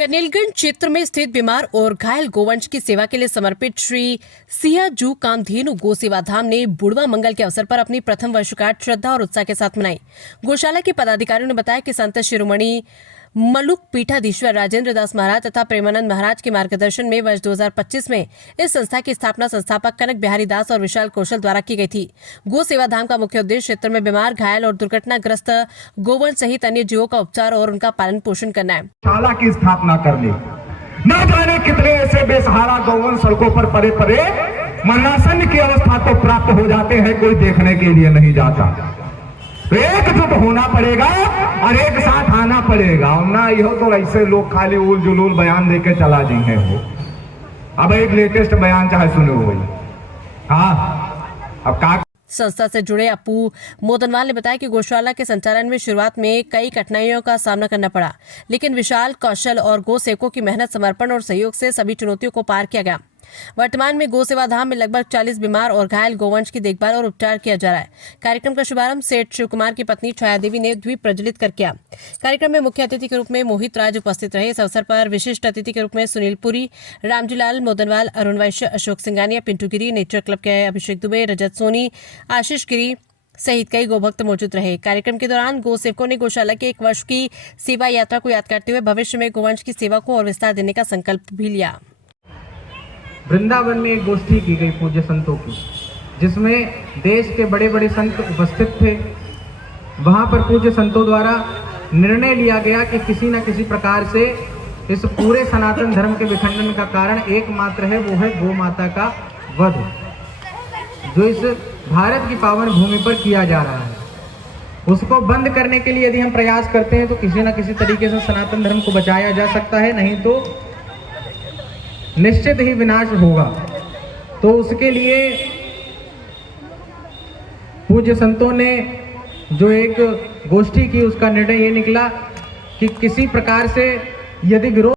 कनेलगंज क्षेत्र में स्थित बीमार और घायल गोवंश की सेवा के लिए समर्पित श्री सियाजू कामधेनु गो सेवा धाम ने बुढ़वा मंगल के अवसर पर अपनी प्रथम वर्षगांठ श्रद्धा और उत्साह के साथ मनाई। गौशाला के पदाधिकारियों ने बताया कि संत शिरोमणि मलुक पीठाधीश्वर राजेंद्र दास महाराज तथा प्रेमानंद महाराज के मार्गदर्शन में वर्ष 2025 में इस संस्था की स्थापना संस्थापक कनक बिहारी दास और विशाल कौशल द्वारा की गई थी। गो सेवा धाम का मुख्य उद्देश्य क्षेत्र में बीमार, घायल और दुर्घटनाग्रस्त गोवंश सहित अन्य जीवों का उपचार और उनका पालन पोषण करना है। शाला की स्थापना करनी, न जाने कितने ऐसे बेसहारा गौवंश सड़कों पर पड़े पड़े मरणासन्न की अवस्था तो प्राप्त हो जाते हैं, कोई देखने के लिए नहीं जाता। एकजुट होना पड़ेगा और एक साथ आना पड़ेगा, और ना यह तो ऐसे लोग खाली उल जुलूल बयान देके चला जाएंगे। वो अब एक लेटेस्ट बयान चाहे सुने हो भाई। हाँ, अब का संस्था से जुड़े अपू मोदनवाल ने बताया कि गौशाला के संचालन में शुरुआत में कई कठिनाइयों का सामना करना पड़ा, लेकिन विशाल कौशल और गो सेवकों की मेहनत, समर्पण और सहयोग से सभी चुनौतियों को पार किया गया। वर्तमान में गो सेवा धाम में लगभग 40 बीमार और घायल गोवंश की देखभाल और उपचार किया जा रहा है। कार्यक्रम का शुभारंभ सेठ शिव कुमार की पत्नी छाया देवी ने द्वीप प्रज्वलित कर किया। कार्यक्रम में मुख्य अतिथि के रूप में मोहित राज उपस्थित रहे। इस अवसर पर विशिष्ट अतिथि के रूप में सुनील पुरी, रामजीलाल मोदनवाल, अरुण वैश्य, अशोक सिंगानिया, पिंटू गिरी, नेचर क्लब के अभिषेक दुबे, रजत सोनी, आशीष गिरी सहित कई गोभक्त मौजूद रहे। कार्यक्रम के दौरान गो सेवकों ने गौशाला के 1 वर्ष की सेवा यात्रा को याद करते हुए भविष्य में गोवंश की सेवा को और विस्तार देने का संकल्प भी लिया। वृंदावन में एक गोष्ठी की गई पूज्य संतों की, जिसमें देश के बड़े बड़े संत उपस्थित थे। वहां पर पूज्य संतों द्वारा निर्णय लिया गया कि किसी न किसी प्रकार से इस पूरे सनातन धर्म के विखंडन का कारण एकमात्र है, वो है गौ माता का वध, जो इस भारत की पावन भूमि पर किया जा रहा है। उसको बंद करने के लिए यदि हम प्रयास करते हैं तो किसी न किसी तरीके से सनातन धर्म को बचाया जा सकता है, नहीं तो निश्चित ही विनाश होगा। तो उसके लिए पूज्य संतों ने जो एक गोष्ठी की, उसका निर्णय ये निकला कि किसी प्रकार से यदि विरोध